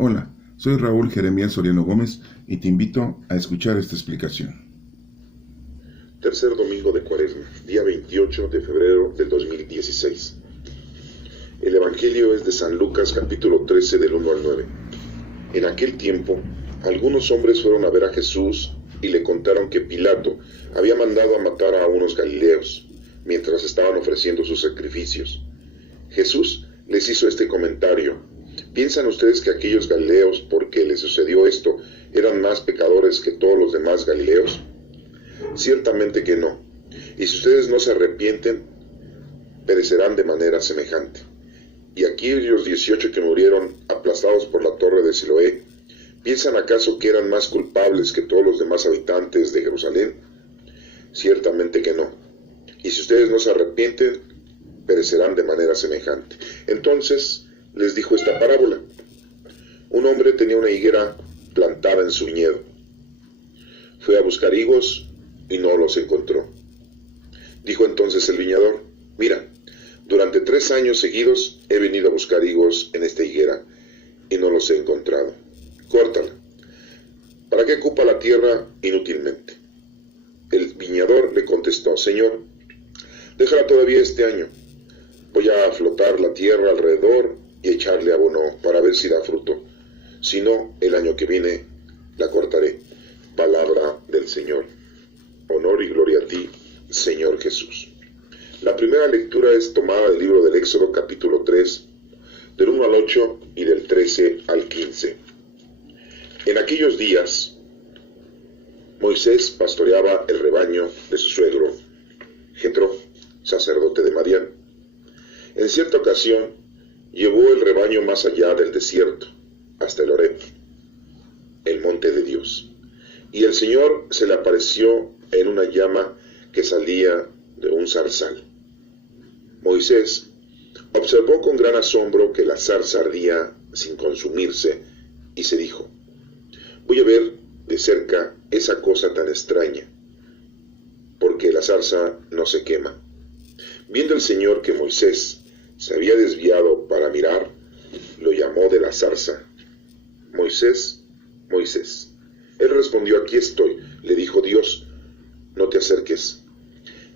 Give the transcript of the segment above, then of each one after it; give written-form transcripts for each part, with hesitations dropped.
Hola, soy Raúl Jeremías Soriano Gómez y te invito a escuchar esta explicación. Tercer domingo de Cuaresma, día 28 de febrero del 2016. El Evangelio es de San Lucas, capítulo 13, del 1 al 9. En aquel tiempo, algunos hombres fueron a ver a Jesús y le contaron que Pilato había mandado a matar a unos galileos, mientras estaban ofreciendo sus sacrificios. Jesús les hizo este comentario: ¿piensan ustedes que aquellos galileos, porque les sucedió esto, eran más pecadores que todos los demás galileos? Ciertamente que no. Y si ustedes no se arrepienten, perecerán de manera semejante. Y aquellos 18 que murieron aplastados por la torre de Siloé, ¿piensan acaso que eran más culpables que todos los demás habitantes de Jerusalén? Ciertamente que no. Y si ustedes no se arrepienten, perecerán de manera semejante. Entonces les dijo esta parábola. Un hombre tenía una higuera plantada en su viñedo. Fue a buscar higos y no los encontró. Dijo entonces el viñador: mira, durante 3 años seguidos he venido a buscar higos en esta higuera y no los he encontrado. Córtala. ¿Para qué ocupa la tierra inútilmente? El viñador le contestó: Señor, déjala todavía este año. Voy a flotar la tierra alrededor y echarle abono para ver si da fruto. Si no, el año que viene la cortaré. Palabra del Señor. Honor y gloria a ti, Señor Jesús. La primera lectura es tomada del libro del Éxodo, capítulo 3, del 1 al 8 y del 13 al 15. En aquellos días, Moisés pastoreaba el rebaño de su suegro, Jetro, sacerdote de Madián. En cierta ocasión, llevó el rebaño más allá del desierto, hasta el Horeb, el monte de Dios. Y el Señor se le apareció en una llama que salía de un zarzal. Moisés observó con gran asombro que la zarza ardía sin consumirse y se dijo: voy a ver de cerca esa cosa tan extraña, porque la zarza no se quema. Viendo el Señor que Moisés se había desviado para mirar, lo llamó de la zarza: Moisés, Moisés. Él respondió: aquí estoy. Le dijo Dios: no te acerques.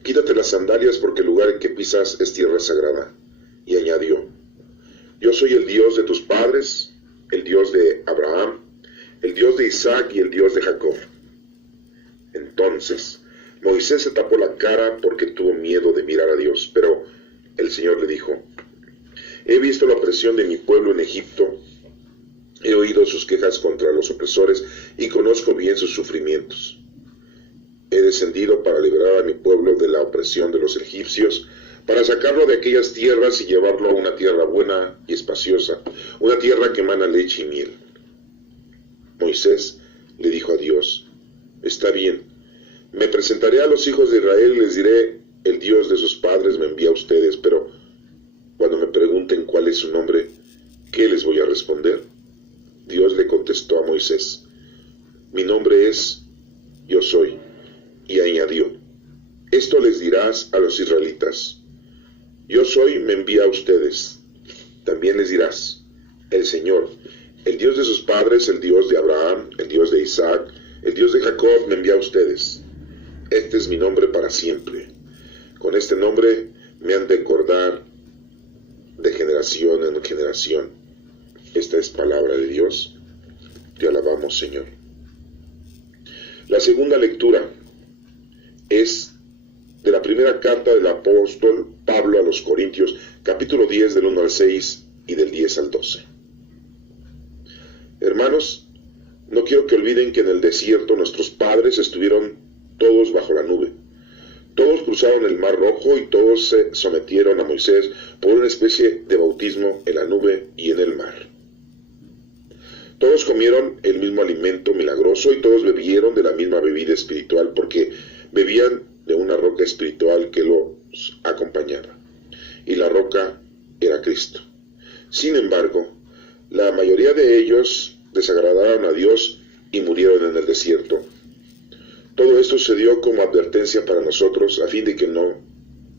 Quítate las sandalias porque el lugar en que pisas es tierra sagrada. Y añadió: yo soy el Dios de tus padres, el Dios de Abraham, el Dios de Isaac y el Dios de Jacob. Entonces Moisés se tapó la cara porque tuvo miedo de mirar a Dios, pero el Señor le dijo: he visto la opresión de mi pueblo en Egipto, he oído sus quejas contra los opresores y conozco bien sus sufrimientos. He descendido para liberar a mi pueblo de la opresión de los egipcios, para sacarlo de aquellas tierras y llevarlo a una tierra buena y espaciosa, una tierra que emana leche y miel. Moisés le dijo a Dios: está bien, me presentaré a los hijos de Israel y les diré: el Dios de sus padres me envía a ustedes, pero cuando me pregunten cuál es su nombre, ¿qué les voy a responder? Dios le contestó a Moisés: mi nombre es Yo Soy. Y añadió: esto les dirás a los israelitas: Yo Soy me envía a ustedes. También les dirás: el Señor, el Dios de sus padres, el Dios de Abraham, el Dios de Isaac, el Dios de Jacob me envía a ustedes. Este es mi nombre para siempre. Con este nombre me han de acordar de generación en generación. Esta es palabra de Dios. Te alabamos, Señor. La segunda lectura es de la primera carta del apóstol Pablo a los Corintios, capítulo 10, del 1 al 6 y del 10 al 12. Hermanos, no quiero que olviden que en el desierto nuestros padres estuvieron todos bajo la nube. Todos cruzaron el mar Rojo y todos se sometieron a Moisés por una especie de bautismo en la nube y en el mar. Todos comieron el mismo alimento milagroso y todos bebieron de la misma bebida espiritual, porque bebían de una roca espiritual que los acompañaba, y la roca era Cristo. Sin embargo, la mayoría de ellos desagradaron a Dios y murieron en el desierto. Todo esto se dio como advertencia para nosotros, a fin de que no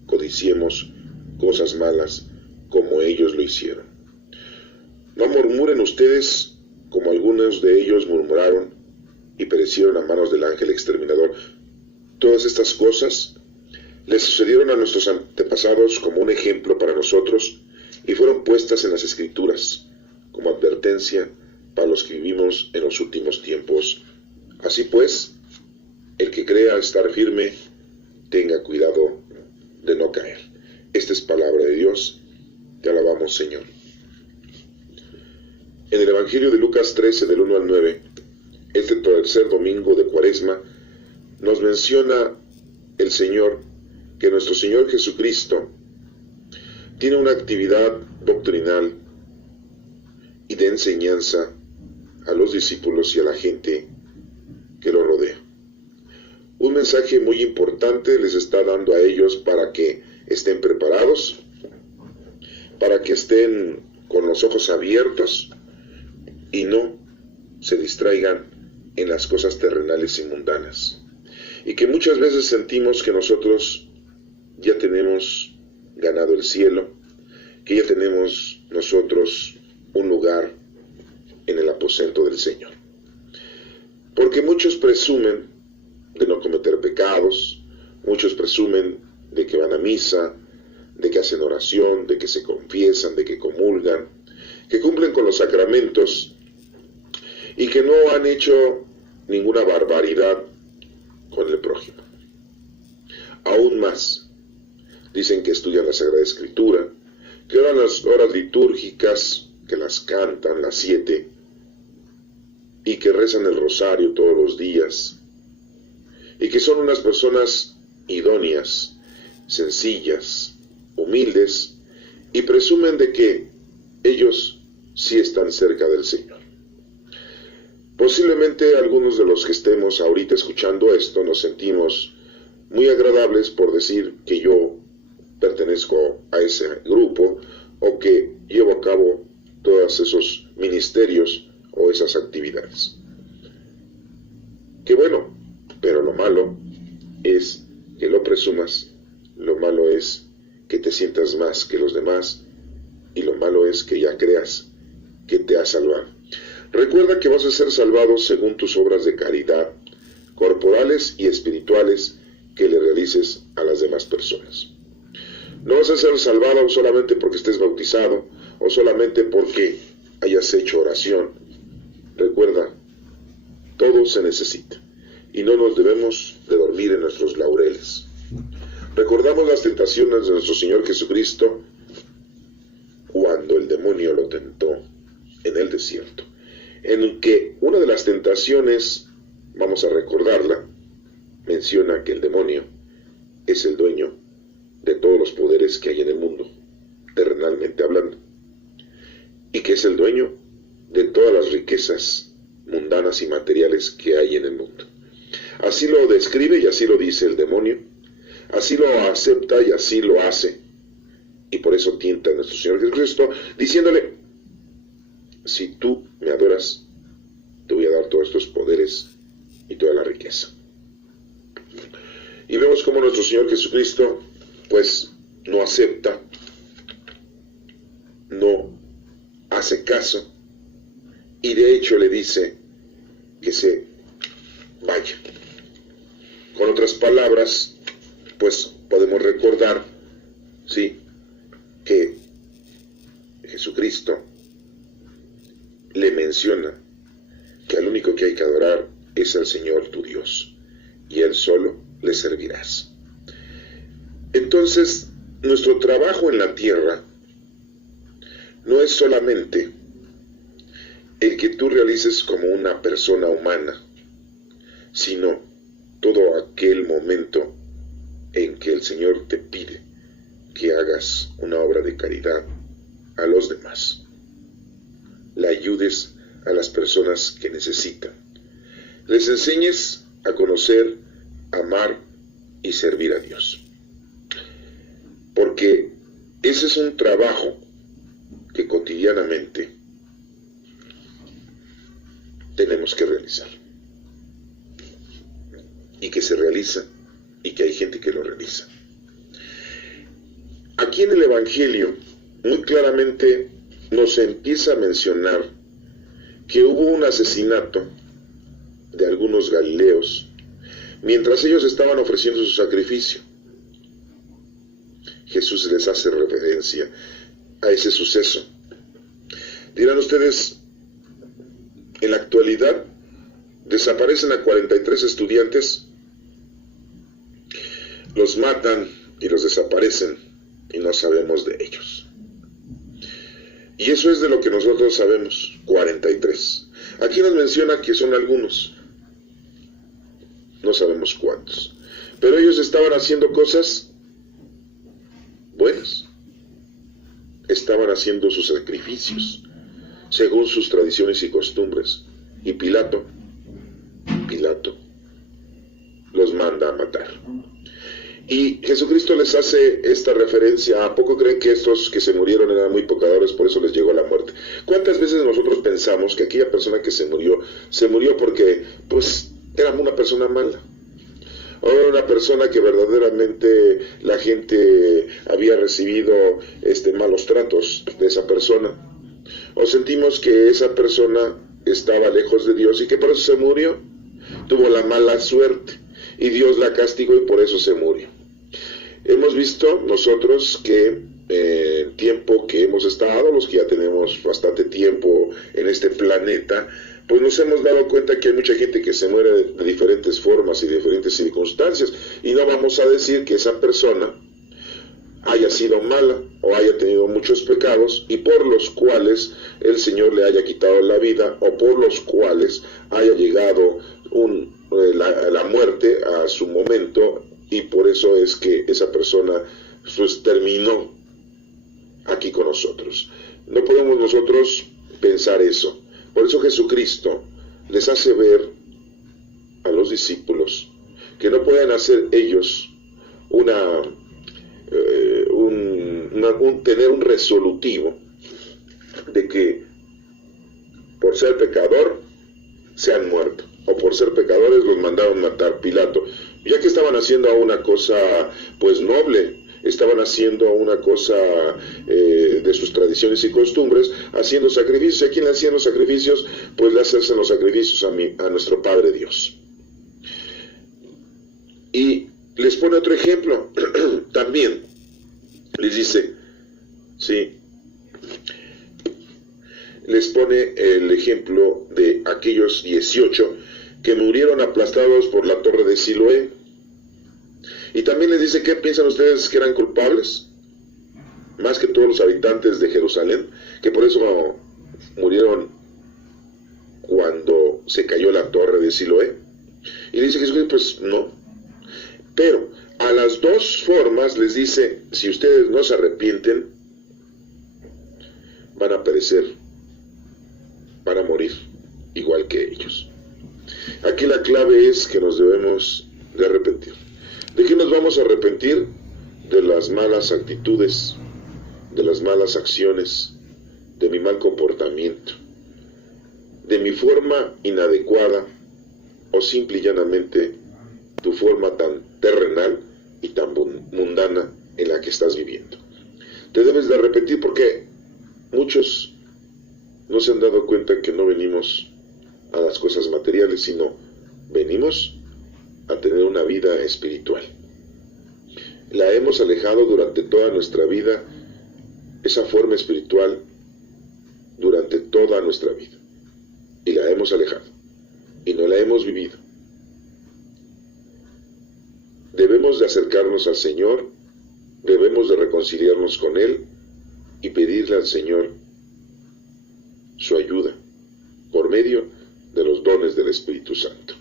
codiciemos cosas malas como ellos lo hicieron. No murmuren ustedes como algunos de ellos murmuraron y perecieron a manos del ángel exterminador. Todas estas cosas le sucedieron a nuestros antepasados como un ejemplo para nosotros y fueron puestas en las Escrituras como advertencia para los que vivimos en los últimos tiempos. Así pues, el que crea estar firme, tenga cuidado de no caer. Esta es palabra de Dios. Te alabamos, Señor. En el Evangelio de Lucas 13, del 1 al 9, este tercer domingo de Cuaresma, nos menciona el Señor que nuestro Señor Jesucristo tiene una actividad doctrinal y de enseñanza a los discípulos y a la gente que lo rodea. Un mensaje muy importante les está dando a ellos para que estén preparados, para que estén con los ojos abiertos y no se distraigan en las cosas terrenales y mundanas. Y que muchas veces sentimos que nosotros ya tenemos ganado el cielo, que ya tenemos nosotros un lugar en el aposento del Señor. Porque muchos presumen de no cometer pecados, muchos presumen de que van a misa, de que hacen oración, de que se confiesan, de que comulgan, que cumplen con los sacramentos y que no han hecho ninguna barbaridad con el prójimo. Aún más, dicen que estudian la Sagrada Escritura, que oran las horas litúrgicas, que las cantan las 7, y que rezan el rosario todos los días, y que son unas personas idóneas, sencillas, humildes, y presumen de que ellos sí están cerca del Señor. Posiblemente algunos de los que estemos ahorita escuchando esto nos sentimos muy agradables por decir que yo pertenezco a ese grupo o que llevo a cabo todos esos ministerios o esas actividades. Qué bueno, pero lo malo es que lo presumas, lo malo es que te sientas más que los demás y lo malo es que ya creas que te has salvado. Recuerda que vas a ser salvado según tus obras de caridad, corporales y espirituales que le realices a las demás personas. No vas a ser salvado solamente porque estés bautizado o solamente porque hayas hecho oración. Recuerda, todo se necesita y no nos debemos de dormir en nuestros laureles. Recordamos las tentaciones de nuestro Señor Jesucristo cuando el demonio lo tentó en el desierto, en que una de las tentaciones, vamos a recordarla, menciona que el demonio es el dueño de todos los poderes que hay en el mundo, terrenalmente hablando, y que es el dueño de todas las riquezas mundanas y materiales que hay en el mundo. Así lo describe y así lo dice el demonio, así lo acepta y así lo hace, y por eso tienta a nuestro Señor Jesucristo, diciéndole: si tú me adoras, te voy a dar todos estos poderes y toda la riqueza. Y vemos cómo nuestro Señor Jesucristo, pues, no acepta, no hace caso, y de hecho le dice que se vaya. Con otras palabras, pues podemos recordar, sí, que Jesucristo le menciona que al único que hay que adorar es al Señor tu Dios, y Él solo le servirás. Entonces, nuestro trabajo en la tierra no es solamente el que tú realices como una persona humana, sino todo aquel momento en que el Señor te pide que hagas una obra de caridad a los demás, le ayudes a las personas que necesitan, les enseñes a conocer, amar y servir a Dios. Porque ese es un trabajo que cotidianamente tenemos que realizar. Y que se realiza y que hay gente que lo realiza. Aquí en el Evangelio muy claramente nos empieza a mencionar que hubo un asesinato de algunos galileos mientras ellos estaban ofreciendo su sacrificio. Jesús les hace referencia a ese suceso. Dirán ustedes, en la actualidad desaparecen a 43 estudiantes, los matan y los desaparecen y no sabemos de ellos. Y eso es de lo que nosotros sabemos, 43. Aquí nos menciona que son algunos, no sabemos cuántos, pero ellos estaban haciendo cosas buenas, estaban haciendo sus sacrificios según sus tradiciones y costumbres, y Pilato los manda a matar. Y Jesucristo les hace esta referencia. ¿A poco creen que estos que se murieron eran muy pecadores, por eso les llegó la muerte? ¿Cuántas veces nosotros pensamos que aquella persona que se murió porque pues era una persona mala? O era una persona que verdaderamente la gente había recibido malos tratos de esa persona. O sentimos que esa persona estaba lejos de Dios y que por eso se murió. Tuvo la mala suerte y Dios la castigó y por eso se murió. Hemos visto nosotros que el tiempo que hemos estado, los que ya tenemos bastante tiempo en este planeta, pues nos hemos dado cuenta que hay mucha gente que se muere de diferentes formas y de diferentes circunstancias, y no vamos a decir que esa persona haya sido mala o haya tenido muchos pecados y por los cuales el Señor le haya quitado la vida o por los cuales haya llegado la muerte a su momento, y por eso es que esa persona pues terminó aquí con nosotros. No podemos nosotros pensar eso. Por eso Jesucristo les hace ver a los discípulos que no pueden hacer ellos tener un resolutivo de que por ser pecador se han muerto, o por ser pecadores los mandaron matar. Pilato, ya que estaban haciendo una cosa pues noble, estaban haciendo una cosa de sus tradiciones y costumbres, haciendo sacrificios. ¿A quién le hacían los sacrificios? Pues le hacen los sacrificios a nuestro Padre Dios. Y les pone otro ejemplo también. Les dice, sí, les pone el ejemplo de aquellos 18 que murieron aplastados por la torre de Siloé. Y también les dice, ¿qué piensan ustedes que eran culpables? Más que todos los habitantes de Jerusalén, que por eso murieron cuando se cayó la torre de Siloé. Y dice Jesús, pues no. Pero a las dos formas les dice, si ustedes no se arrepienten, van a perecer, van a morir, igual que ellos. Aquí la clave es que nos debemos de arrepentir. ¿De qué nos vamos a arrepentir? De las malas actitudes, de las malas acciones, de mi mal comportamiento, de mi forma inadecuada o simple y llanamente tu forma tan terrenal y tan mundana en la que estás viviendo. Te debes de arrepentir porque muchos no se han dado cuenta que no venimos a las cosas materiales, sino venimos a tener una vida espiritual. La hemos alejado durante toda nuestra vida, esa forma espiritual, durante toda nuestra vida. Y la hemos alejado. Y no la hemos vivido. Debemos de acercarnos al Señor, debemos de reconciliarnos con Él y pedirle al Señor su ayuda por medio de los dones del Espíritu Santo.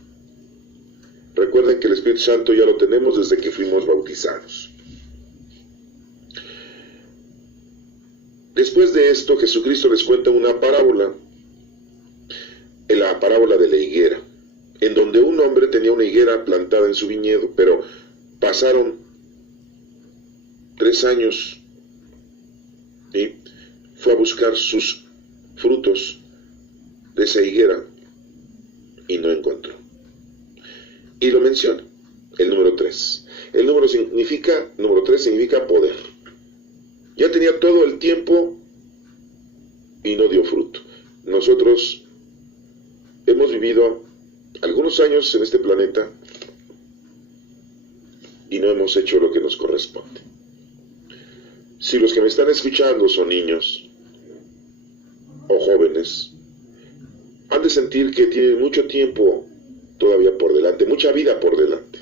Recuerden que el Espíritu Santo ya lo tenemos desde que fuimos bautizados. Después de esto, Jesucristo les cuenta una parábola, la parábola de la higuera, en donde un hombre tenía una higuera plantada en su viñedo, pero pasaron 3 años y fue a buscar sus frutos de esa higuera y no encontró. Y lo menciona, el número 3. El número 3 significa poder. Ya tenía todo el tiempo y no dio fruto. Nosotros vivido algunos años en este planeta y no hemos hecho lo que nos corresponde. Si los que me están escuchando son niños o jóvenes, han de sentir que tienen mucho tiempo todavía por delante, mucha vida por delante.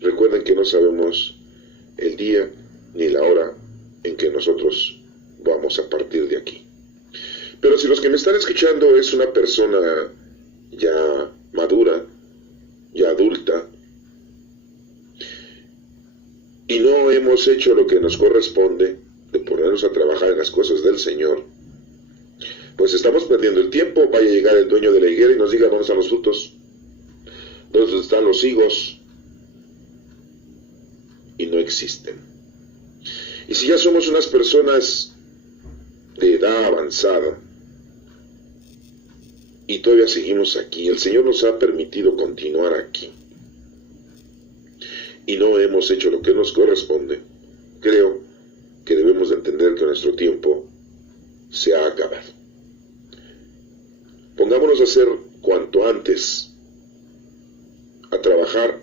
Recuerden que no sabemos el día ni la hora en que nosotros vamos a partir de aquí. Pero si los que me están escuchando es una persona ya madura, ya adulta, y no hemos hecho lo que nos corresponde de ponernos a trabajar en las cosas del Señor, pues estamos perdiendo el tiempo. Vaya a llegar el dueño de la higuera y nos diga dónde están los frutos, dónde están los higos, y no existen. Y si ya somos unas personas de edad avanzada y todavía seguimos aquí, el Señor nos ha permitido continuar aquí y no hemos hecho lo que nos corresponde, creo que debemos de entender que nuestro tiempo se ha acabado. Pongámonos a hacer cuanto antes, a trabajar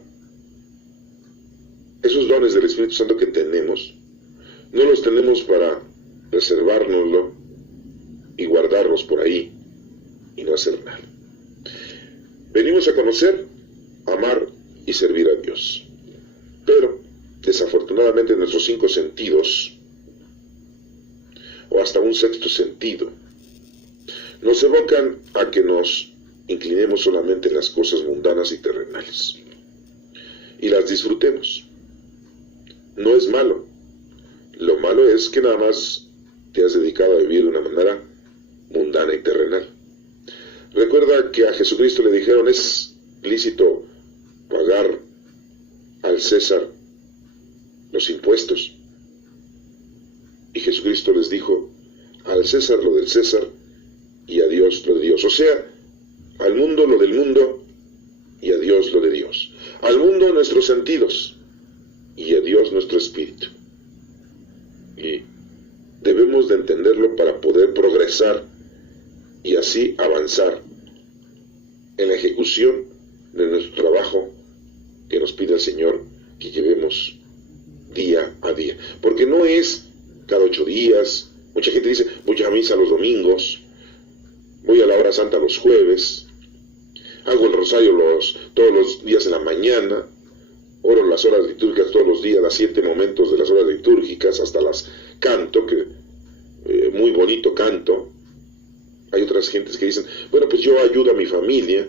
esos dones del Espíritu Santo que tenemos. No los tenemos para reservárnoslo y guardarlos por ahí y no hacer nada. Venimos a conocer, amar y servir a Dios. Pero, desafortunadamente, nuestros 5 sentidos, o hasta un 6º sentido, nos evocan a que nos inclinemos solamente en las cosas mundanas y terrenales y las disfrutemos. No es malo. Lo malo es que nada más te has dedicado a vivir de una manera mundana y terrenal. Recuerda que a Jesucristo le dijeron: es lícito pagar al César los impuestos. Y Jesucristo les dijo: al César lo del César y a Dios lo de Dios. O sea, al mundo lo del mundo y a Dios lo de Dios. Al mundo nuestros sentidos y a Dios nuestro espíritu. Y debemos de entenderlo para poder progresar y así avanzar en la ejecución de nuestro trabajo que nos pide el Señor que llevemos día a día. Porque no es cada 8 días. Mucha gente dice: voy a misa los domingos, voy a la hora santa los jueves, hago el rosario todos los días en la mañana, oro las horas litúrgicas todos los días, las 7 momentos de las horas litúrgicas, hasta las canto, que muy bonito canto. Hay otras gentes que dicen: bueno, pues yo ayudo a mi familia,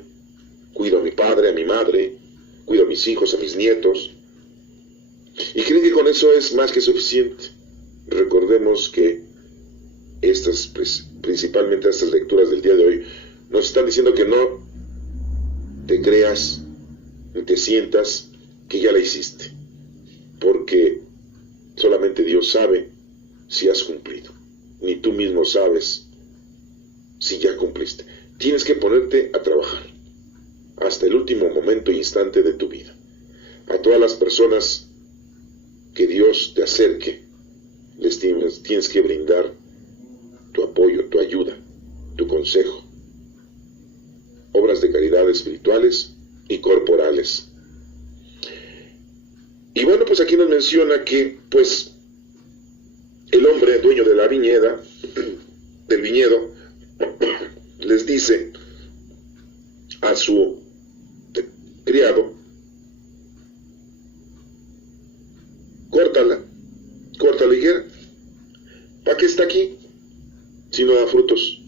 cuido a mi padre, a mi madre, cuido a mis hijos, a mis nietos, y creen que con eso es más que suficiente. Recordemos que principalmente estas lecturas del día de hoy, nos están diciendo que no te creas ni te sientas que ya la hiciste, porque solamente Dios sabe si has cumplido, ni tú mismo sabes si ya cumpliste. Tienes que ponerte a trabajar hasta el último momento e instante de tu vida. A todas las personas que Dios te acerque, les tienes que brindar tu apoyo, tu ayuda, tu consejo, obras de caridad espirituales y corporales. Y bueno, pues aquí nos menciona que, pues, el hombre dueño de la viñeda, del viñedo, les dice a su criado: corta la higuera. ¿Para qué está aquí si no da frutos?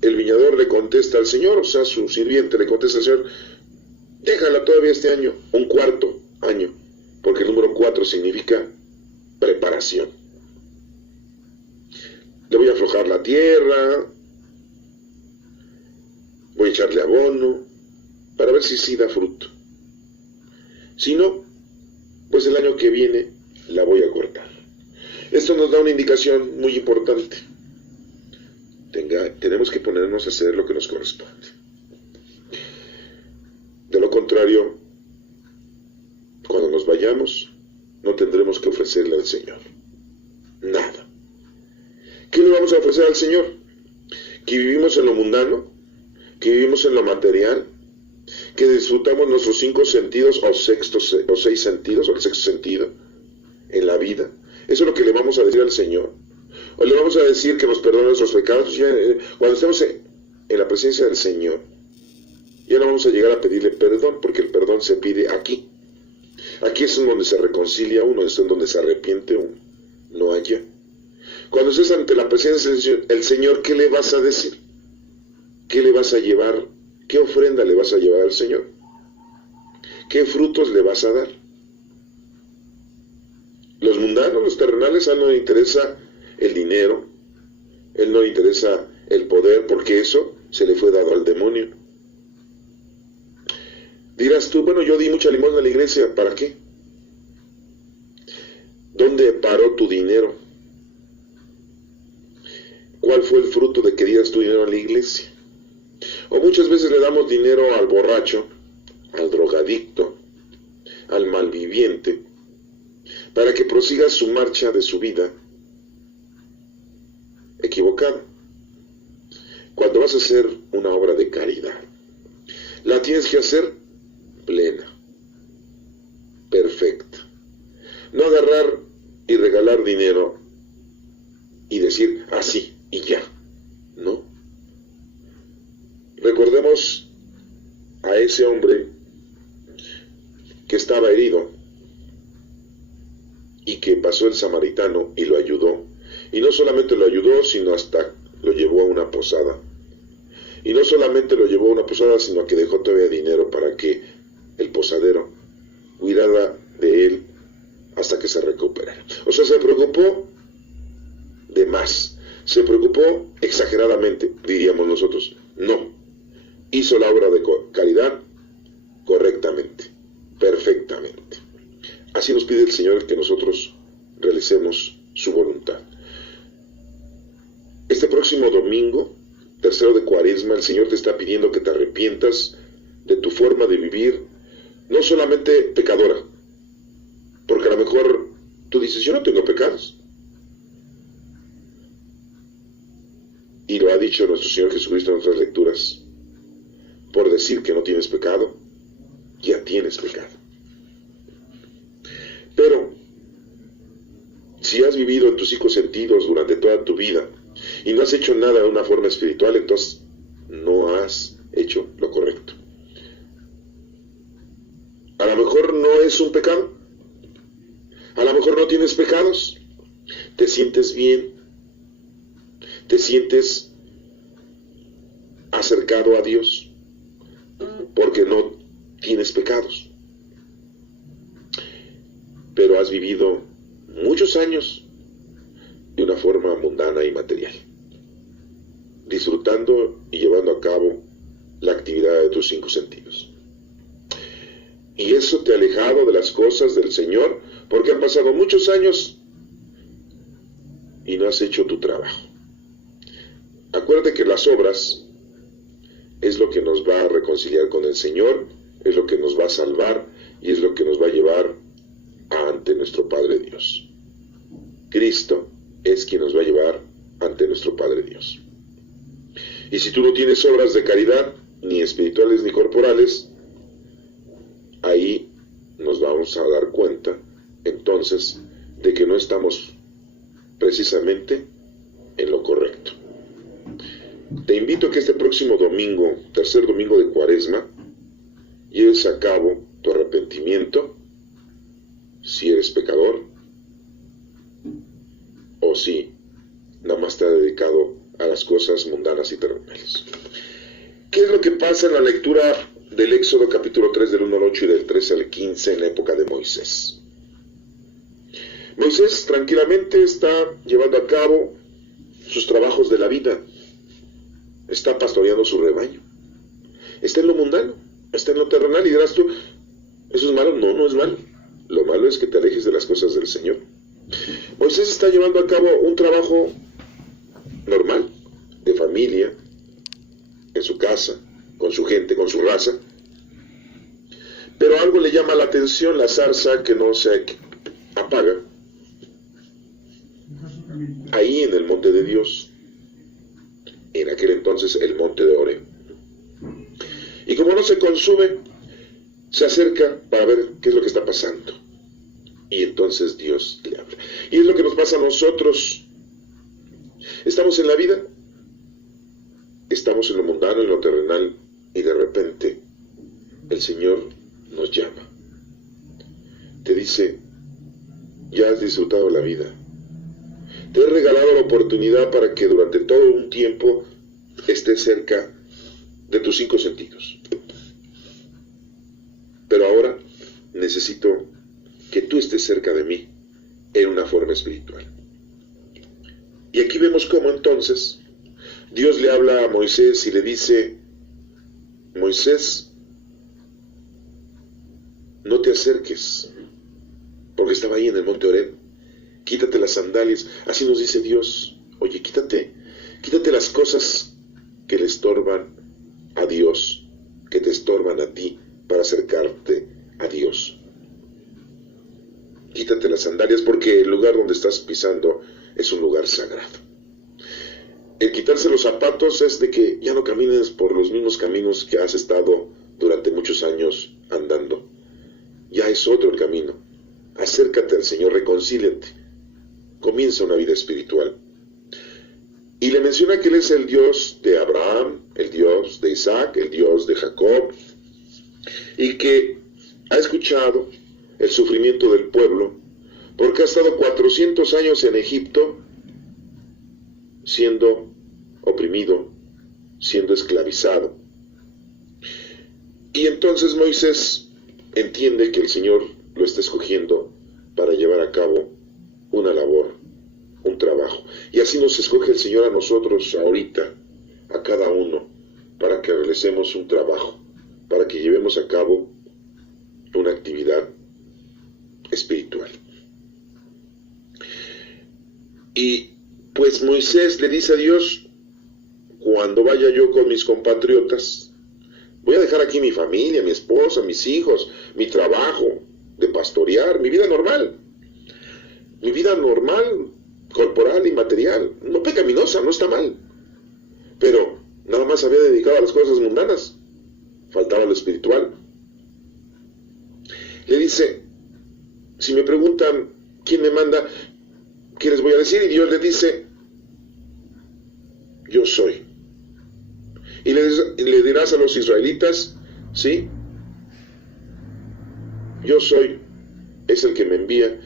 El viñador le contesta al Señor, o sea, su sirviente le contesta al Señor: déjala todavía este año, un 4º año, porque el número 4 significa preparación. Le voy a aflojar la tierra, voy a echarle abono, para ver si sí da fruto. Si no, pues el año que viene la voy a cortar. Esto nos da una indicación muy importante. Tenemos que ponernos a hacer lo que nos corresponde. De lo contrario, cuando nos vayamos, no tendremos que ofrecerle al Señor nada. ¿Qué le vamos a ofrecer al Señor? ¿Que vivimos en lo mundano? que vivimos en lo material, que disfrutamos nuestros 5 sentidos o 6 sentidos, o el sexto sentido en la vida. Eso es lo que le vamos a decir al Señor. O le vamos a decir que nos perdone nuestros pecados. Cuando estemos en la presencia del Señor, ya no vamos a llegar a pedirle perdón, porque el perdón se pide aquí. Aquí es donde se reconcilia uno, es donde se arrepiente uno, no allá. Cuando estés ante la presencia del Señor, ¿qué le vas a decir? ¿Qué le vas a llevar? ¿Qué ofrenda le vas a llevar al Señor? ¿Qué frutos le vas a dar? Los mundanos, los terrenales, a él no le interesa el dinero, a él no le interesa el poder, porque eso se le fue dado al demonio. Dirás tú, bueno, yo di mucha limosna a la iglesia, ¿para qué? ¿Dónde paró tu dinero? ¿Cuál fue el fruto de que dieras tu dinero a la iglesia? O muchas veces le damos dinero al borracho, al drogadicto, al malviviente, para que prosiga su marcha de su vida equivocada. Cuando vas a hacer una obra de caridad, la tienes que hacer plena, perfecta. No agarrar y regalar dinero y decir así y ya, ¿no? Recordemos a ese hombre que estaba herido y que pasó el samaritano y lo ayudó. Y no solamente lo ayudó, sino hasta lo llevó a una posada. Y no solamente lo llevó a una posada, sino que dejó todavía dinero para que el posadero cuidara de él hasta que se recuperara. O sea, se preocupó de más. Se preocupó exageradamente, diríamos nosotros. No. Hizo la obra de caridad correctamente, perfectamente. Así nos pide el Señor que nosotros realicemos su voluntad. Este próximo domingo, tercero de Cuaresma, el Señor te está pidiendo que te arrepientas de tu forma de vivir, no solamente pecadora, porque a lo mejor tú dices, yo no tengo pecados. Y lo ha dicho nuestro Señor Jesucristo en otras lecturas. Por decir que no tienes pecado, ya tienes pecado. Pero, si has vivido en tus 5 sentidos durante toda tu vida y no has hecho nada de una forma espiritual, entonces no has hecho lo correcto. A lo mejor no es un pecado, a lo mejor no tienes pecados, te sientes bien, te sientes acercado a Dios, porque no tienes pecados. Pero has vivido muchos años de una forma mundana y material, disfrutando y llevando a cabo la actividad de tus 5 sentidos. Y eso te ha alejado de las cosas del Señor, porque han pasado muchos años y no has hecho tu trabajo. Acuérdate que las obras es lo que nos va a reconciliar con el Señor, es lo que nos va a salvar y es lo que nos va a llevar ante nuestro Padre Dios. Cristo es quien nos va a llevar ante nuestro Padre Dios. Y si tú no tienes obras de caridad, ni espirituales ni corporales, ahí nos vamos a dar cuenta entonces de que no estamos precisamente en lo correcto. Te invito a que este próximo domingo, tercer domingo de Cuaresma, lleves a cabo tu arrepentimiento, si eres pecador, o si nada más te has dedicado a las cosas mundanas y terrenales. ¿Qué es lo que pasa en la lectura del Éxodo capítulo 3 del 1 al 8 y del 13 al 15 en la época de Moisés? Moisés tranquilamente está llevando a cabo sus trabajos de la vida, está pastoreando su rebaño, está en lo mundano, está en lo terrenal, y dirás tú, ¿eso es malo? No, no es malo. Lo malo es que te alejes de las cosas del Señor. Moisés está llevando a cabo un trabajo normal, de familia, en su casa, con su gente, con su raza, pero algo le llama la atención, la zarza que no se apaga, ahí en el monte de Dios, en aquel entonces el monte de Oreb. Y como no se consume, se acerca para ver qué es lo que está pasando. Y entonces Dios le habla. Y es lo que nos pasa a nosotros. Estamos en la vida, estamos en lo mundano, en lo terrenal, y de repente el Señor nos llama. Te dice, ya has disfrutado la vida. Te he regalado la oportunidad para que durante todo un tiempo estés cerca de tus 5 sentidos. Pero ahora necesito que tú estés cerca de mí en una forma espiritual. Y aquí vemos cómo entonces Dios le habla a Moisés y le dice, Moisés, no te acerques, porque estaba ahí en el monte Horeb. Quítate las sandalias. Así nos dice Dios, oye, quítate las cosas que le estorban a Dios, que te estorban a ti para acercarte a Dios. Quítate las sandalias porque el lugar donde estás pisando es un lugar sagrado. El quitarse los zapatos es de que ya no camines por los mismos caminos que has estado durante muchos años andando. Ya es otro el camino. Acércate al Señor, reconcíliate. Comienza una vida espiritual. Y le menciona que Él es el Dios de Abraham, el Dios de Isaac, el Dios de Jacob, y que ha escuchado el sufrimiento del pueblo, porque ha estado 400 años en Egipto, siendo oprimido, siendo esclavizado. Y entonces Moisés entiende que el Señor lo está escogiendo para llevar a cabo una labor, un trabajo. Y así nos escoge el Señor a nosotros ahorita, a cada uno, para que realicemos un trabajo, para que llevemos a cabo una actividad espiritual. Y pues Moisés le dice a Dios, cuando vaya yo con mis compatriotas, voy a dejar aquí mi familia, mi esposa, mis hijos, mi trabajo de pastorear, mi vida normal, corporal y material, no pecaminosa, no está mal, pero nada más había dedicado a las cosas mundanas, faltaba lo espiritual. Le dice, si me preguntan quién me manda, ¿qué les voy a decir? Y Dios le dice, yo soy. Y le dirás a los israelitas, ¿sí? Yo soy, es el que me envía,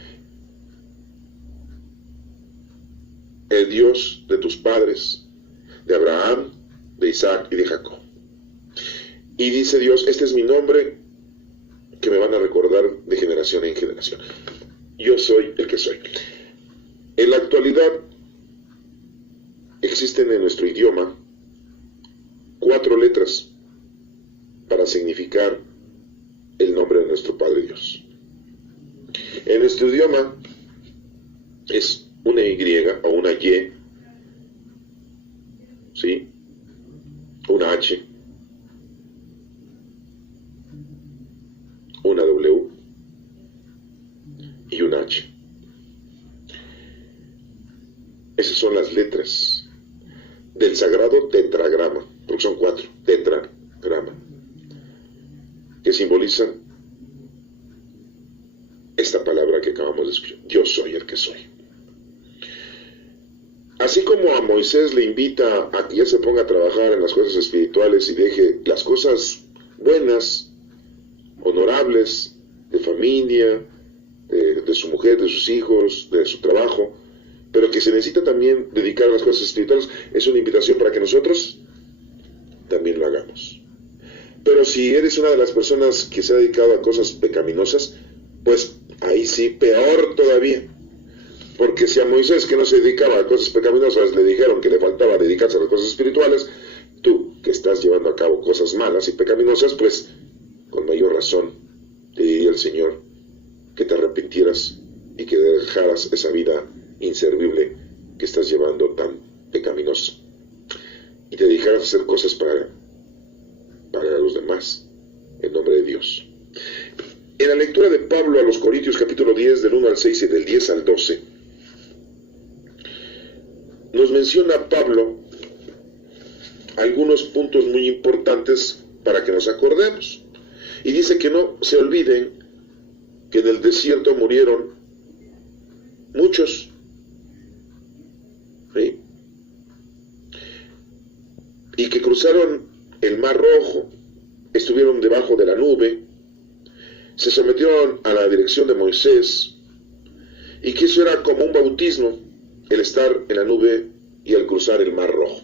el Dios de tus padres, de Abraham, de Isaac y de Jacob. Y dice Dios, este es mi nombre que me van a recordar de generación en generación. Yo soy el que soy. En la actualidad existen en nuestro idioma 4 letras para significar el nombre de nuestro Padre Dios. En nuestro idioma es una Y o una Y, ¿sí? Una H, una W y una H. Esas son las letras del sagrado tetragrama, porque son 4, tetragrama, que simbolizan esta palabra que acabamos de escuchar, yo soy el que soy. Así como a Moisés le invita a que ya se ponga a trabajar en las cosas espirituales y deje las cosas buenas, honorables, de familia, de su mujer, de sus hijos, de su trabajo, pero que se necesita también dedicar a las cosas espirituales, es una invitación para que nosotros también lo hagamos. Pero si eres una de las personas que se ha dedicado a cosas pecaminosas, pues ahí sí, peor todavía. Porque si a Moisés, que no se dedicaba a cosas pecaminosas, le dijeron que le faltaba dedicarse a las cosas espirituales, tú que estás llevando a cabo cosas malas y pecaminosas, pues con mayor razón te diría el Señor que te arrepintieras y que dejaras esa vida inservible que estás llevando tan pecaminosa y te dedicaras a hacer cosas para los demás en nombre de Dios. En la lectura de Pablo a los Corintios capítulo 10 del 1 al 6 y del 10 al 12 nos menciona Pablo algunos puntos muy importantes para que nos acordemos. Y dice que no se olviden que en el desierto murieron muchos. ¿Sí? Y que cruzaron el Mar Rojo, estuvieron debajo de la nube, se sometieron a la dirección de Moisés, y que eso era como un bautismo, el estar en la nube y el cruzar el Mar Rojo.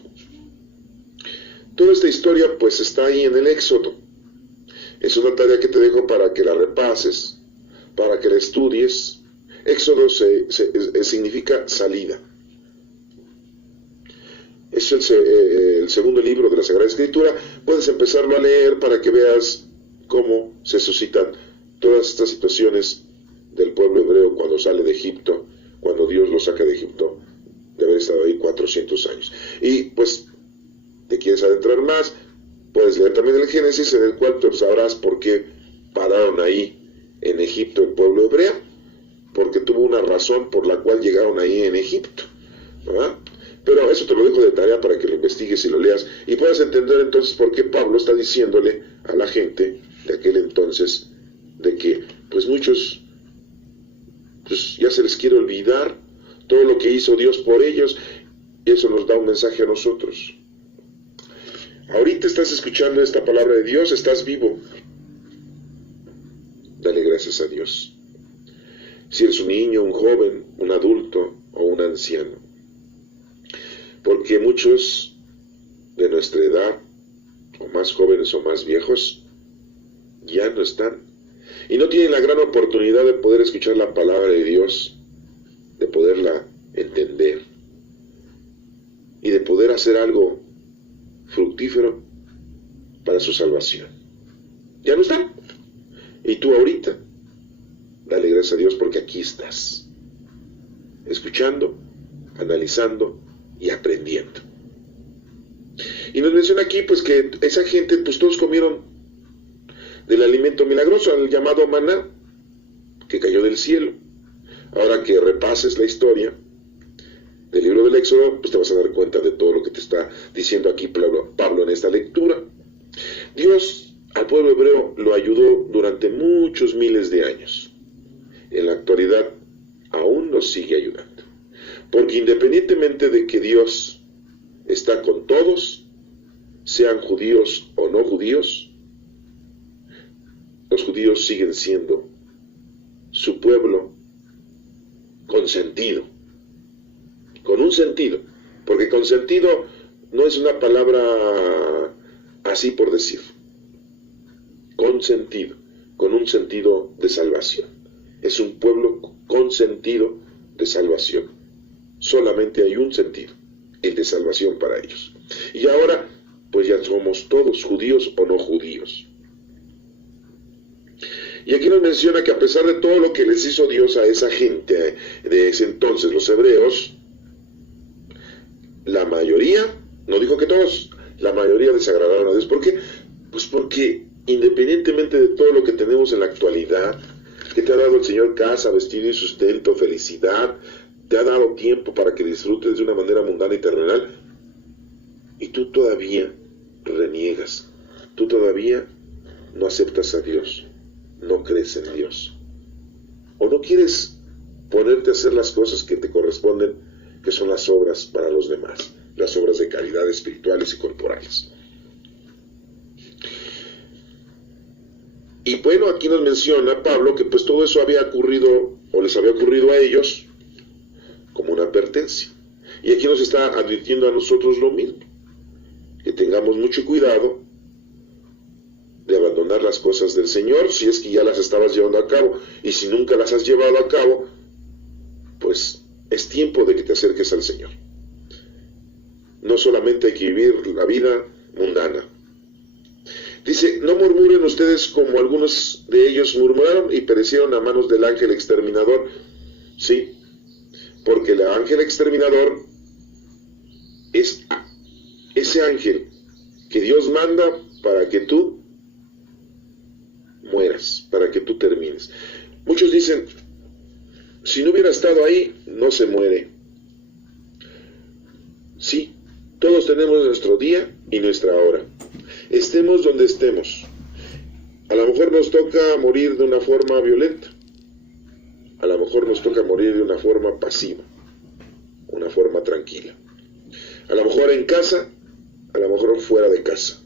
Toda esta historia pues está ahí en el Éxodo. Es una tarea que te dejo para que la repases, para que la estudies. Éxodo significa salida. Es el segundo libro de la Sagrada Escritura. Puedes empezarlo a leer para que veas cómo se suscitan todas estas situaciones del pueblo hebreo cuando sale de Egipto, cuando Dios lo saca de Egipto, de haber estado ahí 400 años. Y pues, te quieres adentrar más, puedes leer también el Génesis, en el cual tú sabrás por qué pararon ahí en Egipto el pueblo hebreo, porque tuvo una razón por la cual llegaron ahí en Egipto, ¿verdad? Pero eso te lo dejo de tarea para que lo investigues y lo leas y puedas entender entonces por qué Pablo está diciéndole a la gente de aquel entonces de que pues muchos pues ya se les quiere olvidar todo lo que hizo Dios por ellos, y eso nos da un mensaje a nosotros. Ahorita estás escuchando esta palabra de Dios, estás vivo. Dale gracias a Dios. Si eres un niño, un joven, un adulto o un anciano. Porque muchos de nuestra edad, o más jóvenes o más viejos, ya no están. Y no tienen la gran oportunidad de poder escuchar la palabra de Dios, de poderla entender y de poder hacer algo fructífero para su salvación. Ya no están. Y tú ahorita, dale gracias a Dios porque aquí estás, escuchando, analizando y aprendiendo. Y nos menciona aquí pues que esa gente, pues todos comieron del alimento milagroso, el llamado maná, que cayó del cielo. Ahora que repases la historia del libro del Éxodo, pues te vas a dar cuenta de todo lo que te está diciendo aquí Pablo en esta lectura. Dios al pueblo hebreo lo ayudó durante muchos miles de años. En la actualidad aún nos sigue ayudando. Porque independientemente de que Dios está con todos, sean judíos o no judíos, los judíos siguen siendo su pueblo consentido, con un sentido, porque consentido no es una palabra así por decir, consentido, con un sentido de salvación. Es un pueblo con sentido de salvación. Solamente hay un sentido, el de salvación para ellos. Y ahora, pues ya somos todos judíos o no judíos. Y aquí nos menciona que a pesar de todo lo que les hizo Dios a esa gente de ese entonces, los hebreos, la mayoría, no dijo que todos, la mayoría desagradaron a Dios. ¿Por qué? Pues porque independientemente de todo lo que tenemos en la actualidad, que te ha dado el Señor casa, vestido y sustento, felicidad, te ha dado tiempo para que disfrutes de una manera mundana y terrenal, y tú todavía reniegas, tú todavía no aceptas a Dios, no crees en Dios, o no quieres ponerte a hacer las cosas que te corresponden, que son las obras para los demás, las obras de caridad espirituales y corporales. Y bueno, aquí nos menciona Pablo que pues todo eso había ocurrido, o les había ocurrido a ellos, como una advertencia. Y aquí nos está advirtiendo a nosotros lo mismo, que tengamos mucho cuidado de abandonar las cosas del Señor, si es que ya las estabas llevando a cabo, y si nunca las has llevado a cabo, pues es tiempo de que te acerques al Señor. No solamente hay que vivir la vida mundana. Dice, no murmuren ustedes como algunos de ellos murmuraron y perecieron a manos del ángel exterminador. Sí, porque el ángel exterminador es ese ángel que Dios manda para que tú mueras, para que tú termines. Muchos dicen, si no hubiera estado ahí, no se muere. Sí, Todos tenemos nuestro día y nuestra hora. Estemos donde estemos. A lo mejor nos toca morir de una forma violenta. A lo mejor nos toca morir de una forma pasiva, una forma tranquila. A lo mejor en casa, a lo mejor fuera de casa.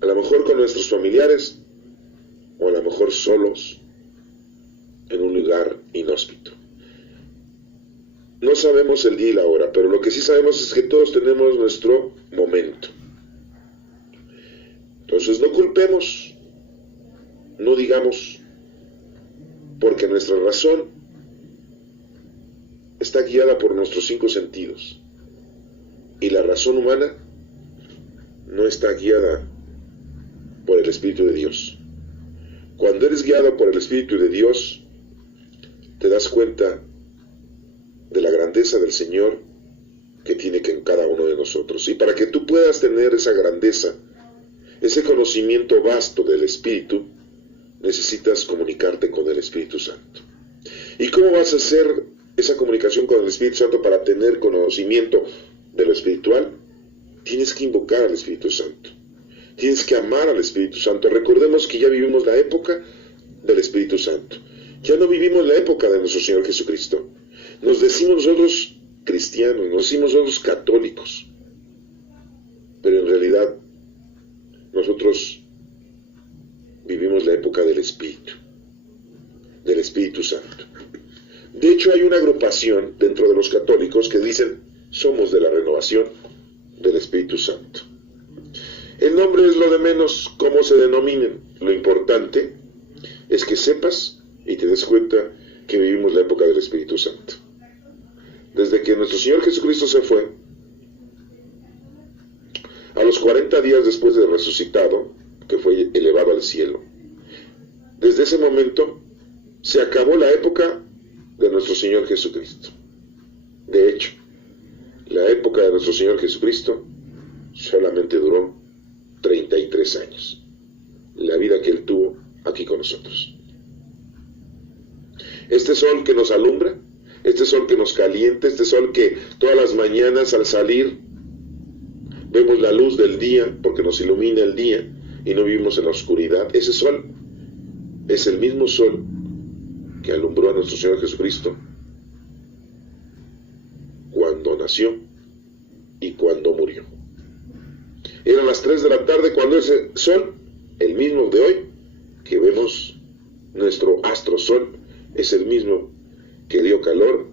A lo mejor con nuestros familiares o a lo mejor solos en un lugar inhóspito. No sabemos el día y la hora, pero lo que sí sabemos es que todos tenemos nuestro momento. Entonces no culpemos, no digamos, porque nuestra razón está guiada por nuestros 5 sentidos y la razón humana no está guiada por el Espíritu de Dios. Cuando eres guiado por el Espíritu de Dios, te das cuenta de la grandeza del Señor que tiene que en cada uno de nosotros. Y para que tú puedas tener esa grandeza, ese conocimiento vasto del Espíritu, necesitas comunicarte con el Espíritu Santo. ¿Y cómo vas a hacer esa comunicación con el Espíritu Santo para tener conocimiento de lo espiritual? Tienes que invocar al Espíritu Santo. Tienes que amar al Espíritu Santo. Recordemos que ya vivimos la época del Espíritu Santo. Ya no vivimos la época de nuestro Señor Jesucristo. Nos decimos nosotros cristianos, nos decimos nosotros católicos, pero en realidad nosotros vivimos la época del Espíritu Santo. De hecho, hay una agrupación dentro de los católicos que dicen, somos de la renovación del Espíritu Santo. El nombre es lo de menos, cómo se denominen. Lo importante es que sepas y te des cuenta que vivimos la época del Espíritu Santo. Desde que nuestro Señor Jesucristo se fue, a los 40 días después de resucitado, que fue elevado al cielo, desde ese momento se acabó la época de nuestro Señor Jesucristo. De hecho, la época de nuestro Señor Jesucristo solamente duró 33 años, la vida que Él tuvo aquí con nosotros. Este sol que nos alumbra, este sol que nos calienta, este sol que todas las mañanas al salir vemos la luz del día porque nos ilumina el día y no vivimos en la oscuridad. Ese sol es el mismo sol que alumbró a nuestro Señor Jesucristo cuando nació y cuando murió. Eran las 3 de la tarde cuando ese sol, el mismo de hoy, que vemos nuestro astro sol, es el mismo que dio calor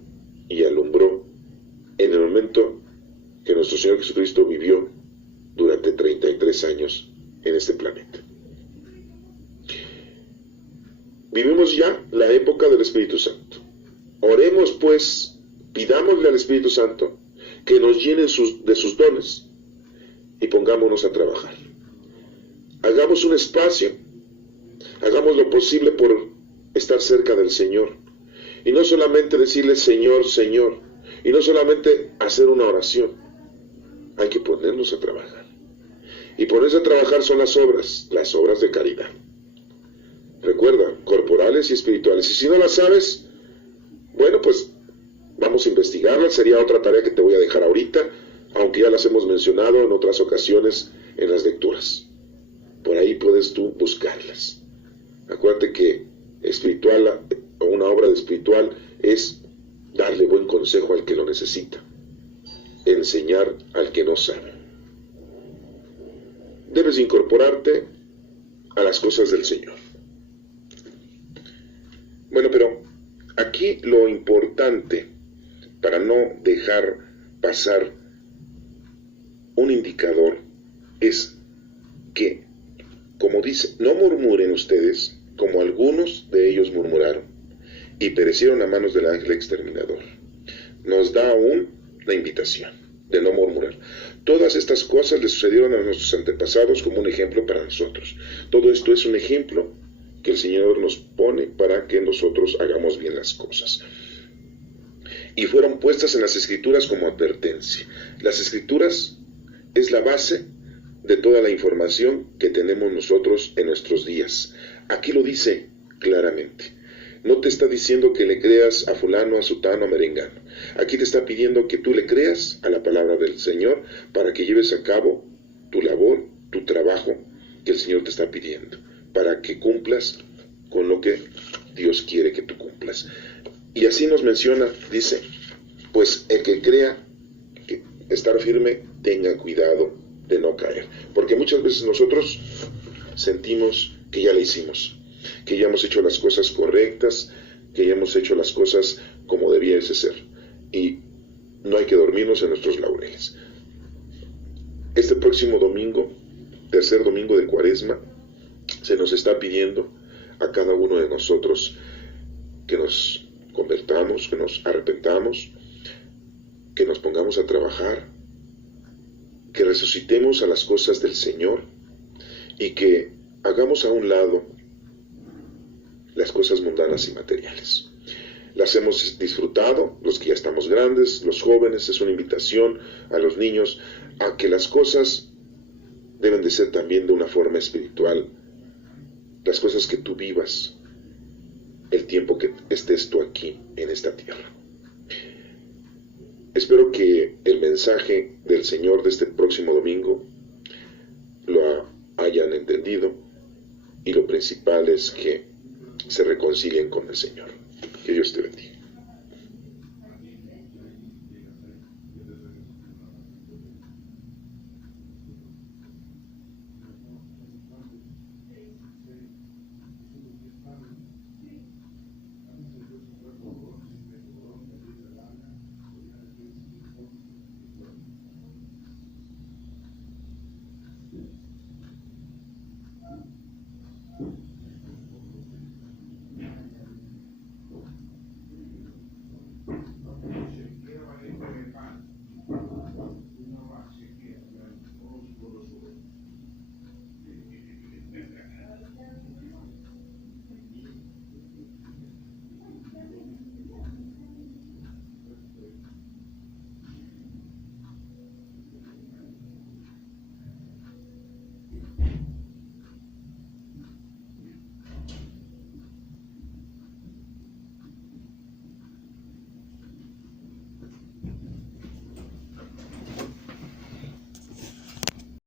y alumbró en el momento que nuestro Señor Jesucristo vivió durante 33 años en este planeta. Vivimos ya la época del Espíritu Santo. Oremos pues, pidámosle al Espíritu Santo que nos llene de sus dones y pongámonos a trabajar. Hagamos un espacio, hagamos lo posible por estar cerca del Señor. Y no solamente decirle Señor, Señor, y no solamente hacer una oración, hay que ponernos a trabajar. Y ponerse a trabajar son las obras de caridad. Recuerda, corporales y espirituales. Y si no las sabes, bueno, pues vamos a investigarlas. Sería otra tarea que te voy a dejar ahorita, aunque ya las hemos mencionado en otras ocasiones en las lecturas. Por ahí puedes tú buscarlas. Acuérdate que espiritual o una obra de espiritual es darle buen consejo al que lo necesita, enseñar al que no sabe. Debes incorporarte a las cosas del Señor. Bueno, pero aquí lo importante, para no dejar pasar un indicador, es que, como dice, no murmuren ustedes, como algunos de ellos murmuraron, y perecieron a manos del ángel exterminador. Nos da aún la invitación de no murmurar. Todas estas cosas le sucedieron a nuestros antepasados como un ejemplo para nosotros. Todo esto es un ejemplo que el Señor nos pone para que nosotros hagamos bien las cosas. Y fueron puestas en las Escrituras como advertencia. Las Escrituras es la base de toda la información que tenemos nosotros en nuestros días. Aquí lo dice claramente. No te está diciendo que le creas a fulano, a sutano, a merengano. Aquí te está pidiendo que tú le creas a la palabra del Señor para que lleves a cabo tu labor, tu trabajo que el Señor te está pidiendo, para que cumplas con lo que Dios quiere que tú cumplas. Y así nos menciona, dice, pues el que crea que estar firme, tenga cuidado de no caer. Porque muchas veces nosotros sentimos que ya le hicimos, que ya hemos hecho las cosas correctas, que ya hemos hecho las cosas como debiese ser. Y no hay que dormirnos en nuestros laureles. Este próximo domingo, tercer domingo de Cuaresma, se nos está pidiendo a cada uno de nosotros que nos convertamos, que nos arrepentamos, que nos pongamos a trabajar, que resucitemos a las cosas del Señor y que hagamos a un lado las cosas mundanas y materiales. Las hemos disfrutado, los que ya estamos grandes, los jóvenes, es una invitación a los niños a que las cosas deben de ser también de una forma espiritual, las cosas que tú vivas el tiempo que estés tú aquí en esta tierra. Espero que el mensaje del Señor de este próximo domingo lo hayan entendido y lo principal es que se reconcilien con el Señor. Que Dios te bendiga.